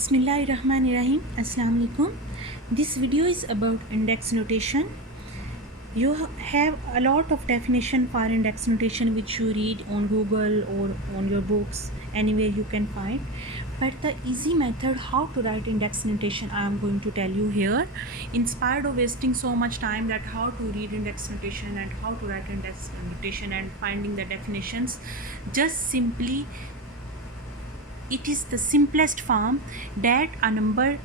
Bismillahirrahmanirrahim. Assalamu alaikum. This video is about index notation. You have a lot of definition for index notation which you read on Google or on your books, anywhere you can find. But the easy method how to write index notation I am going to tell you here. Instead of wasting so much time that how to read index notation and how to write index notation and finding the definitions, just simply it is the simplest form that a number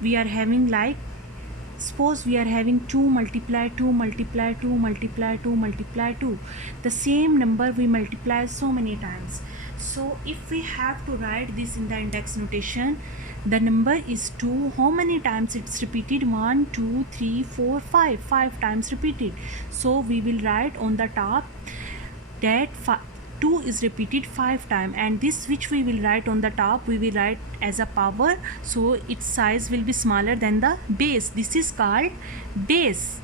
we are having, like suppose we are having 2 multiply 2 multiply 2 multiply 2 multiply 2, the same number we multiply so many times. So if we have to write this in the index notation, the number is 2, how many times it's repeated? 1 2 3 4 5 times repeated. So we will write on the top that 2 is repeated 5 times, and this which we will write on the top we will write as a power, so its size will be smaller than the base. This is called base,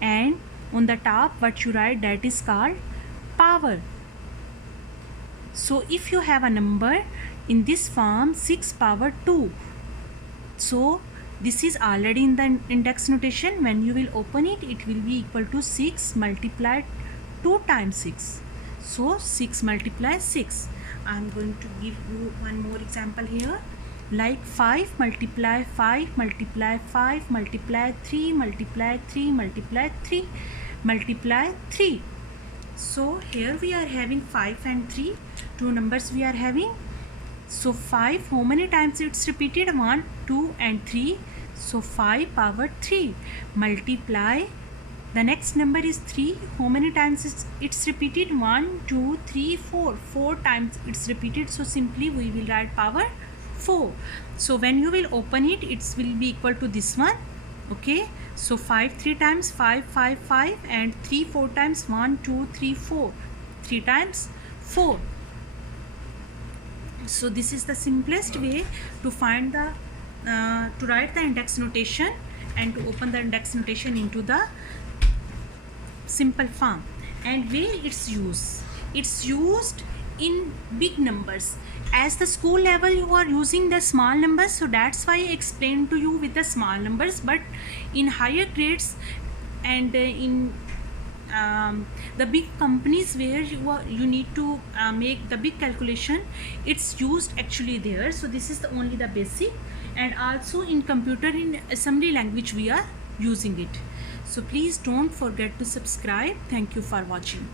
and on the top what you write, that is called power. So if you have a number in this form 6 power 2, so this is already in the index notation. When you will open it, it will be equal to 6 multiplied 2 times 6. So 6 multiply 6. I am going to give you one more example here, like 5 multiply 5 multiply 5 multiply 3 multiply 3 multiply 3 multiply 3. So here we are having 5 and 3, two numbers we are having. So 5, how many times it's repeated? 1 2 and 3. So 5 power 3 multiply, the next number is 3, how many times it's repeated? 1 2 3 4 times it's repeated. So simply we will write power 4. So when you will open it, it will be equal to this one. Okay, so 5 3 times 5 5 5, and 3 4 times 1 2 3 4, 3 times 4. So this is the simplest way to find the to write the index notation and to open the index notation into the simple form. And where it's used in big numbers. As the school level you are using the small numbers, so that's why I explained to you with the small numbers. But in higher grades and in the big companies where you need to make the big calculation, it's used actually there. So this is only the basic, and also in computer, in assembly language we are using it. So please don't forget to subscribe. Thank you for watching.